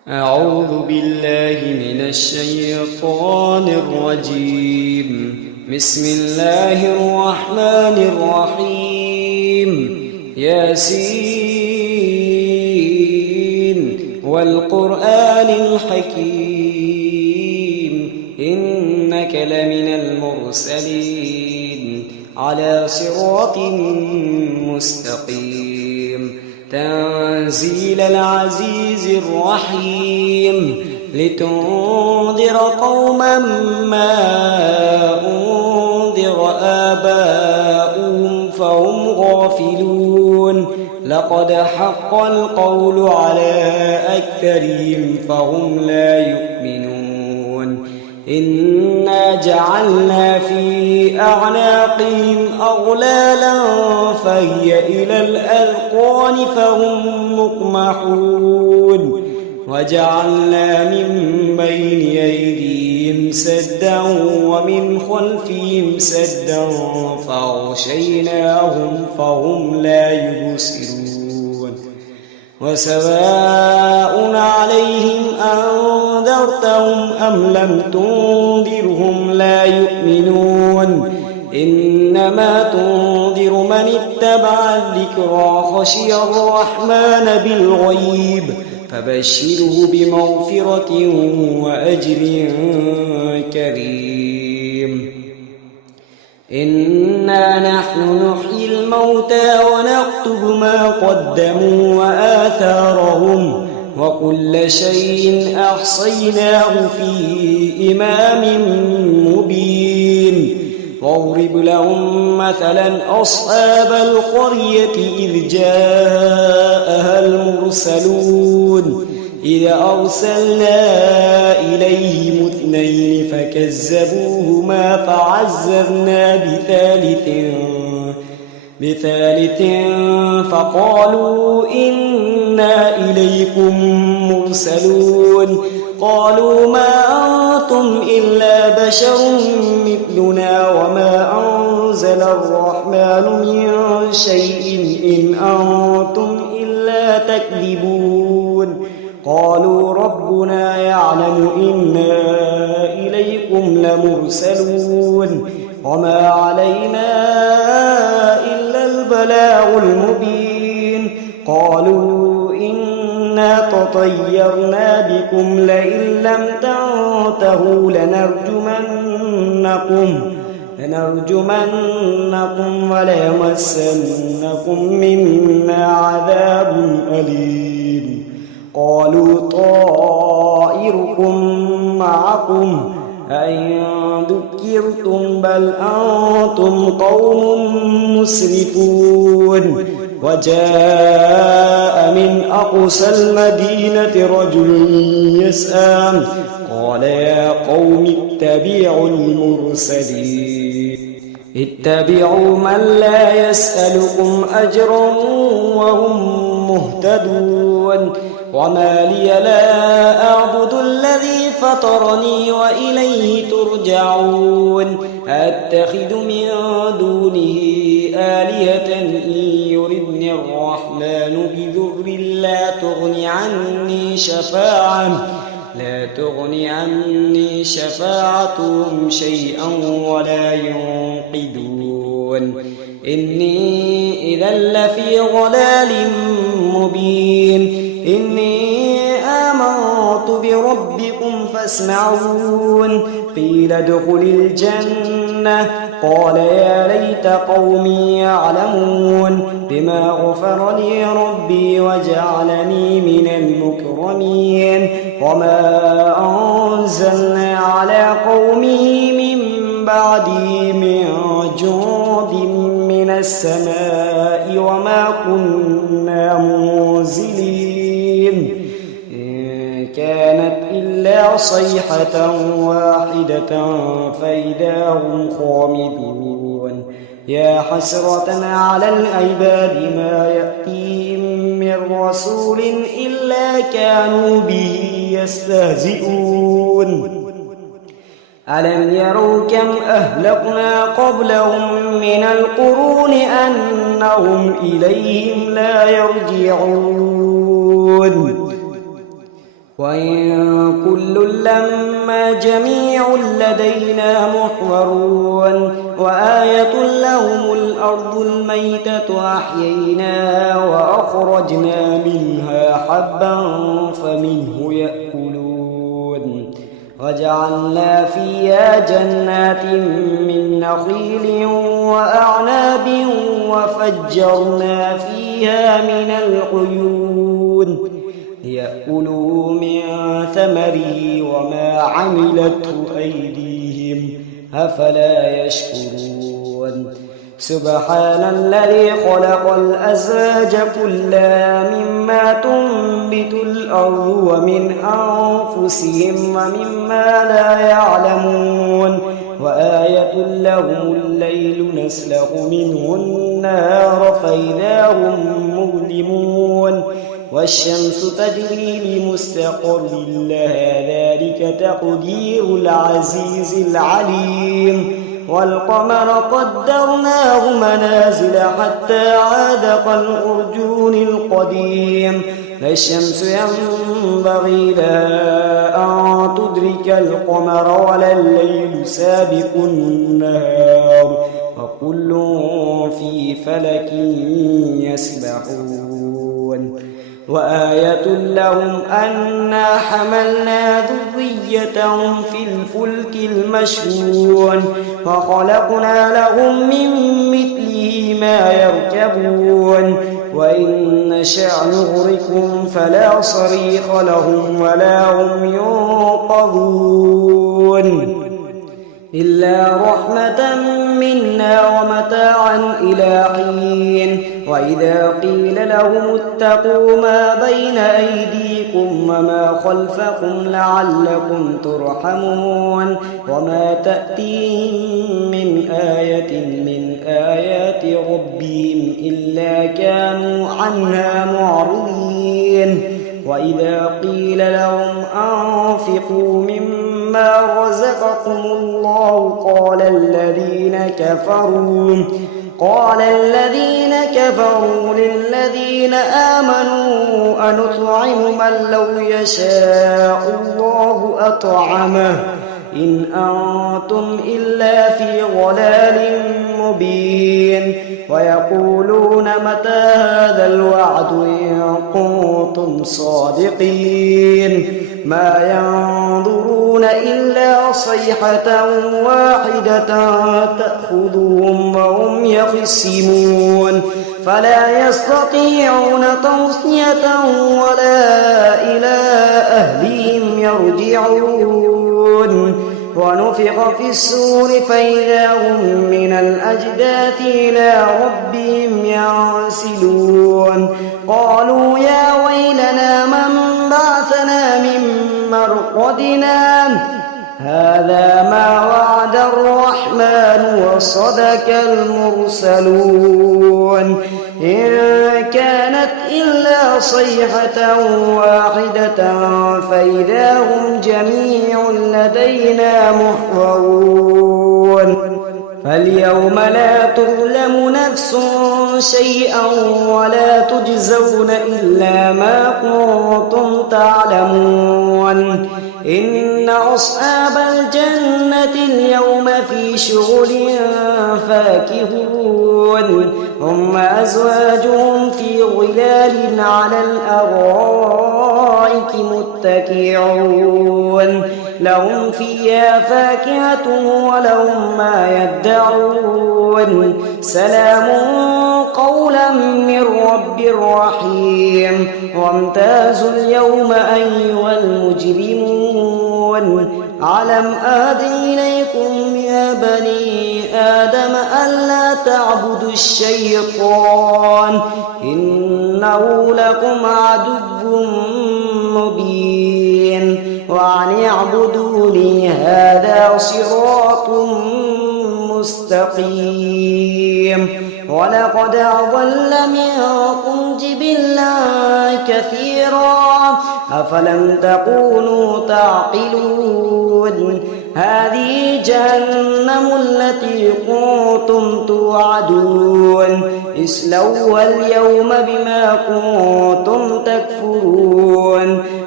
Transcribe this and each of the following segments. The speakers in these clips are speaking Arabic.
أعوذ بالله من الشيطان الرجيم. بسم الله الرحمن الرحيم. ياسين والقرآن الحكيم إنك لمن المرسلين على صراط مستقيم تنزيل العزيز الرحيم لتنذر قوما ما أنذر آباؤهم فهم غافلون لقد حق القول على أكثرهم فهم لا يؤمنون إنا جعلنا في أعناقهم أغلالا فهي إلى الأذقان فهم مقمحون وجعلنا من بين أيديهم سدا ومن خلفهم سدا فأغشيناهم فهم لا يبصرون وسواء عليهم أنذرتهم أم لم تنذرهم لا يؤمنون إنما تنذر من اتبع الذكرى خشي الرحمن بالغيب فبشره بمغفرة وأجر كريم إنا نحن نحيي الموتى ونكتب ما قدموا وآثارهم وكل شيء أحصيناه في إمام مبين واضرب لهم مثلا أصحاب القرية إذ جاءها المرسلون إذ أرسلنا إليهم اثنين فكذبوهما فعززنا بثالث فقالوا إنا إليكم مرسلون قالوا ما أنتم إلا بشر مثلنا وما أنزل الرحمن من شيء إن أنتم إلا تكذبون قالوا ربنا يعلم إنا إليكم لمرسلون وما علينا إلا البلاغ المبين قالوا إنا تطيرنا بكم لئن لم تنتهوا لنرجمنكم وليمسنكم منا عذاب أليم قالوا طائركم معكم أئن ذكرتم بل أنتم قوم مسرفون وجاء من أقصى المدينة رجل يسعى قال يا قوم اتبعوا المرسلين اتبعوا من لا يسألكم أجرا وهم مهتدون وما لي لا أعبد الذي فطرني وإليه ترجعون أتخذ من دونه آلهة إن يردني الرحمن بضر لا تغني عني شفاعتهم شيئا ولا ينقذون إني إذا لفي ضلال مبين إني آمنت بربكم فاسمعون قيل ادخل الجنة قال يا ليت قومي يعلمون بما غفر لي ربي وجعلني من المكرمين وما أنزلنا على قومه من بعده من جند من السماء وما كنا منزلين إن كانت إلا صيحة واحدة فإذا هم خامدون يا حسرة على العباد ما يأتيهم من رسول إلا كانوا به يستهزئون ألم يروا كم أهلكنا قبلهم من القرون أنهم إليهم لا يرجعون وإن كل لما جميع لدينا محضرون وآية لهم الأرض الميتة أحييناها وأخرجنا منها حبا فمنه يأكلون وجعلنا فيها جنات من نخيل وأعناب وفجرنا فيها من العيون ليأكلوا من ثمره وما عملته أيديهم أفلا يشكرون سبحان الذي خلق الأزواج كلها مما تنبت الأرض ومن أنفسهم ومما لا يعلمون وآية لهم الليل نسلخ منه النهار فإذا هم مظلمون والشمس تجري لمستقر لها ذلك تقدير العزيز العليم والقمر قدرناه منازل حتى عاد كالعرجون القديم لا الشمس ينبغي لها أن تدرك القمر ولا الليل سابق النهار وكل في فلك يسبحون وآية لهم أنا حملنا ذريتهم في الفلك المشحون وخلقنا لهم من مثله ما يركبون وإن نشأ نغرقهم فلا صريخ لهم ولا هم ينقذون إلا رحمة منا ومتاعا إلى حين وإذا قيل لهم اتقوا ما بين أيديكم وما خلفكم لعلكم ترحمون وما تأتيهم من آية من آيات ربهم إلا كانوا عنها معرضين وإذا قيل لهم أنفقوا مما رزقكم الله قال الذين كفروا للذين آمنوا أنطعم من لو يشاء الله أطعمه إن أنتم إلا في ضلال مبين ويقولون متى هذا الوعد إن كنتم صادقين ما ينظرون إلا صيحة واحدة تأخذهم وهم يخصمون فلا يستطيعون توصية ولا إلى أهلهم يرجعون ونفخ في الصور فإذا هم من الأجداث إلى ربهم ينسلون قالوا يا ويلنا من بعثنا من مرقدنا هذا ما وعد الرحمن وصدق المرسلون إن كانت إلا صيحة واحدة فإذا هم جميع لدينا محضرون فاليوم لا تظلم نفس شيئا ولا تجزون إلا ما كنتم تعلمون إن أصحاب الجنة اليوم في شغل فاكهون هم أزواجهم في ظلال على الأرائك متكئون لهم فيها فاكهة ولهم ما يدعون سلام قولا من رب رحيم وامتازوا اليوم أيها المجرمون ألم أعهد إليكم يا بني آدم ألا تعبدوا الشيطان إنه لكم عدو مبين وأن اعبدوني هذا صراط مستقيم ولقد أضل منكم جبلا كثيرا أفلم تكونوا تعقلون هذه جهنم التي كنتم توعدون اصلوها اليوم بما كنتم تكفرون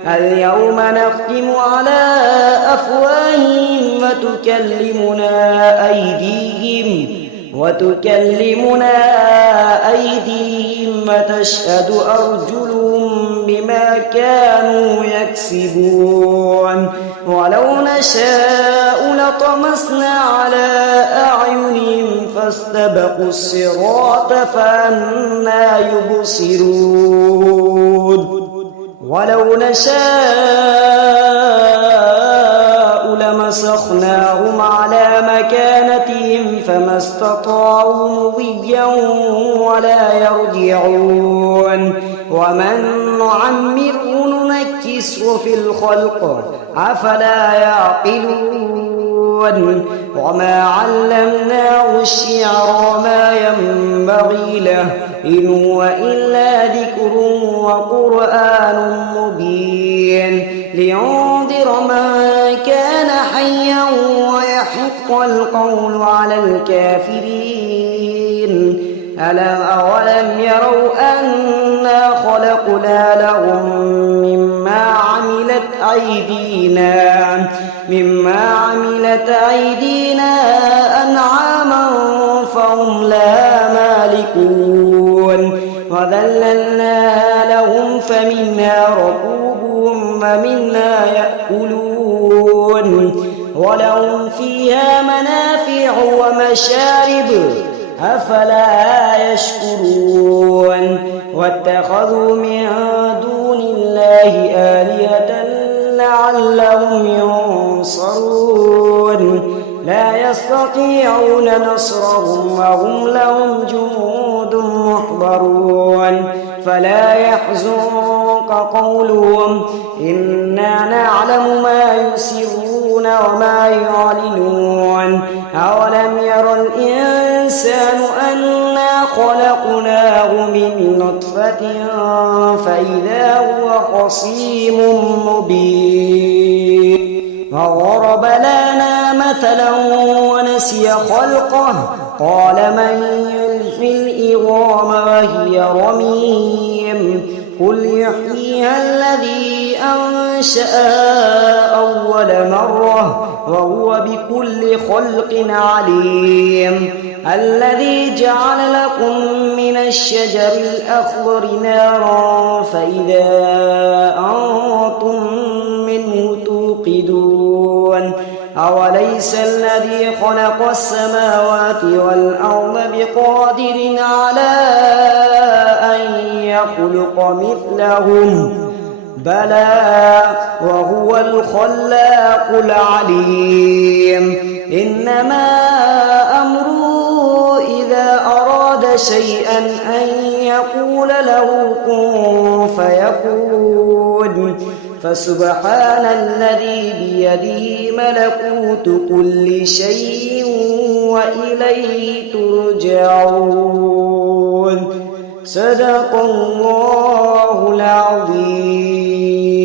اليوم نختم على أفواههم وتكلمنا أيديهم وتشهد أرجلهم بما كانوا يكسبون ولو نشاء لطمسنا على أعينهم فاستبقوا الصراط فأنى يبصرون ولو نشاء لمسخناهم على مكانتهم فما استطاعوا مضيا ولا يرجعون ومن نعمره ننكسه في الخلق أفلا يعقلون وما علمناه الشعر وما ينبغي له إن هو إلا ذكر وقرآن مبين لينذر من كان حيا ويحق القول على الكافرين أولم يروا أنا خلقنا لهم مما عملت أيدينا أنعاما فهم لها مالكون وذللناها لهم فمنها ركوبهم ومنها يأكلون ولهم فيها منافع ومشارب أفلا يشكرون واتخذوا من دون الله آلهة لعلهم ينصرون لا يستطيعون نصرهم وهم لهم جنود محضرون فلا يحزنك قولهم إنا نعلم ما يسرون وما يعلنون أولم ير الإنسان أنا خلقناه من نطفة فإذا هو خصيم مبين وضرب لنا مثلا ونسي خلقه قال من يحيي العظام وهي رميم قل يحييها الذي أنشأها أول مرة وهو بكل خلق عليم الذي جعل لكم من الشجر الأخضر نارا فإذا أنتم منه توقدون أوليس الذي خلق السماوات والأرض بقادر على أن يخلق مثلهم بلى وهو الخلاق العليم إنما أمره إذا أراد شيئا أن يقول له كن فيكون فسبحان الذي بيده ملكوت كل شيء وإليه ترجعون صدق الله العظيم.